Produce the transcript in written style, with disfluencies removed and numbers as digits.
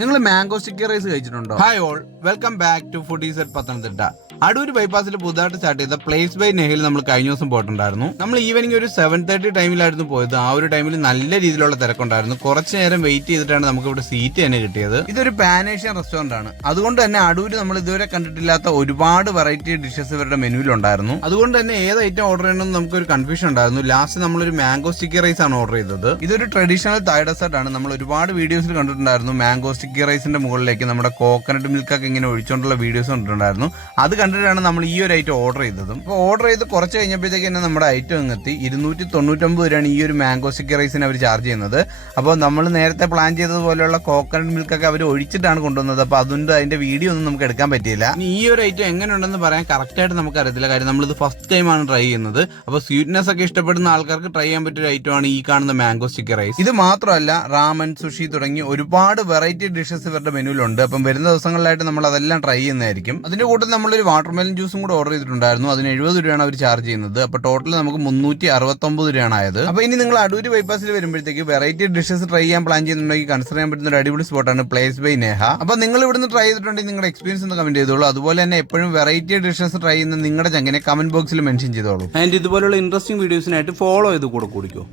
നിങ്ങൾ mango sticky rice കഴിച്ചിട്ടുണ്ടോ? Hi all, welcome back to foodies at Pathanamthitta. Adoor ബൈപ്പാസിൽ പുതുതായിട്ട് സ്റ്റാർട്ട് ചെയ്ത പ്ലേസ് ബൈ നെഹിൽ നമ്മൾ കഴിഞ്ഞ ദിവസം പോയിട്ടുണ്ടായിരുന്നു. നമ്മൾ ഈവനിങ് ഒരു 7:30 ടൈമിലായിരുന്നു പോയത്. ആ ഒരു ടൈമിൽ നല്ല രീതിയിലുള്ള തിരക്കുണ്ടായിരുന്നു. കുറച്ചു നേരം വെയിറ്റ് ചെയ്തിട്ടാണ് നമുക്ക് ഇവിടെ സീറ്റ് തന്നെ കിട്ടിയത്. ഇതൊരു പാനേഷ്യൻ റെസ്റ്റോറന്റ് ആണ്. അതുകൊണ്ട് തന്നെ അടൂര് നമ്മൾ ഇതുവരെ കണ്ടിട്ടില്ലാത്ത ഒരുപാട് വെറൈറ്റി ഡിഷസ് ഇവരുടെ മെനുവിലുണ്ടായിരുന്നു. അതുകൊണ്ട് തന്നെ ഏത് ഐറ്റം ഓർഡർ ചെയ്യണമെന്ന് നമുക്കൊരു കൺഫ്യൂഷൻ ഉണ്ടായിരുന്നു. ലാസ്റ്റ് നമ്മളൊരു മാംഗോ സ്റ്റിക്കി റൈസ് ആണ് ഓർഡർ ചെയ്തത്. ഇതൊരു ട്രഡീഷണൽ തായ് ഡെസേർട്ട് ആണ്. നമ്മൾ ഒരുപാട് വീഡിയോസിൽ കണ്ടിട്ടുണ്ടായിരുന്നു. മാംഗോ സ്റ്റിക്കി റൈസിന്റെ മുകളിലേക്ക് നമ്മുടെ കോക്കനട്ട് മിൽക്കൊക്കെ ഇങ്ങനെ ഒഴിച്ചുകൊണ്ടുള്ള വീഡിയോസ് കണ്ടിട്ടുണ്ടായിരുന്നു. അത് കണ്ടിട്ടാണ് നമ്മൾ ഈ ഒരു ഐറ്റം ഓർഡർ ചെയ്തതും. അപ്പോൾ ഓർഡർ ചെയ്ത് കുറച്ച് കഴിഞ്ഞപ്പോഴത്തേക്ക് തന്നെ നമ്മുടെ ഐറ്റം എത്തി 299 രൂപയാണ് ഈ ഒരു മാംഗോ സ്റ്റിക്കി റൈസിന് അവർ ചാർജ് ചെയ്യുന്നത്. അപ്പോൾ നമ്മൾ നേരത്തെ പ്ലാൻ ചെയ്തതുപോലെയുള്ള കോക്കനട്ട് മിൽക്കൊക്കെ അവർ ഒഴിച്ചിട്ടാണ് കൊണ്ടുവന്നത്. അപ്പോൾ അതുകൊണ്ട് അതിന്റെ വീഡിയോ ഒന്നും നമുക്ക് എടുക്കാൻ പറ്റിയില്ല. ഈ ഒരു ഐറ്റം എങ്ങനെയുണ്ടെന്ന് പറയാൻ കറക്റ്റ് ആയിട്ട് നമുക്ക് അറിയത്തില്ല. കാര്യം നമ്മളിത് ഫസ്റ്റ് ടൈമാണ് ട്രൈ ചെയ്യുന്നത്. അപ്പോൾ സ്വീറ്റ്നെസ് ഒക്കെ ഇഷ്ടപ്പെടുന്ന ആൾക്കാർക്ക് ട്രൈ ചെയ്യാൻ പറ്റിയ ഒരു ഐറ്റമാണ് ഈ കാണുന്ന മാംഗോ സ്റ്റിക്കി റൈസ്. ഇത് മാത്രമല്ല റാമൻ, സുഷി തുടങ്ങി ഒരുപാട് വെറൈറ്റി ഡിഷസ് ഇവരുടെ മെനുവിലുണ്ട്. അപ്പം വരുന്ന ദിവസങ്ങളിലായിട്ട് നമ്മൾ അതെല്ലാം ട്രൈ ചെയ്യുന്നതായിരിക്കും. അതിന്റെ കൂട്ടത്തിൽ നമ്മളൊരു വാട്ടർമെലൻ ജ്യൂസും കൂടെ ഓർഡർ ചെയ്തിട്ടുണ്ടായിരുന്നു. അതിന് 70 രൂപയാണ് അവർ ചാർജ് ചെയ്യുന്നത്. അപ്പൊ ടോട്ടൽ നമുക്ക് 369 രൂപയാണ് ആയത്. അപ്പൊ ഇനി നിങ്ങൾ അടൂര് ബൈപ്പാസിൽ വരുമ്പോഴത്തേക്ക് വെറൈറ്റി ഡിഷസ് ട്രൈ ചെയ്യാൻ പ്ലാൻ ചെയ്യുന്നുണ്ടെങ്കിൽ കൺസിഡർ ചെയ്യാൻ പറ്റുന്ന ഒരു അടിപൊളി സ്പോട്ടാണ് പ്ലേസ് ബൈ നേഹ. അപ്പൊ നിങ്ങൾ ഇവിടുന്ന് ട്രൈ ചെയ്തിട്ടുണ്ടെങ്കിൽ നിങ്ങളുടെ എക്സ്പീരിയൻസ് ഒന്ന് കമന്റ് ചെയ്തോളൂ. അതുപോലെ തന്നെ എപ്പോഴും വെറൈറ്റി ഡിഷസ് ട്രൈ ചെയ്യുന്ന നിങ്ങളുടെ ചങ്കിനെ കമന്റ് ബോക്സിൽ മെൻഷൻ ചെയ്തോളൂ. ആൻഡ് ഇതുപോലുള്ള ഇൻട്രസ്റ്റിംഗ് വീഡിയോസിനായിട്ട് ഫോളോ ചെയ്ത് കൂടെ കൂടിക്കോ.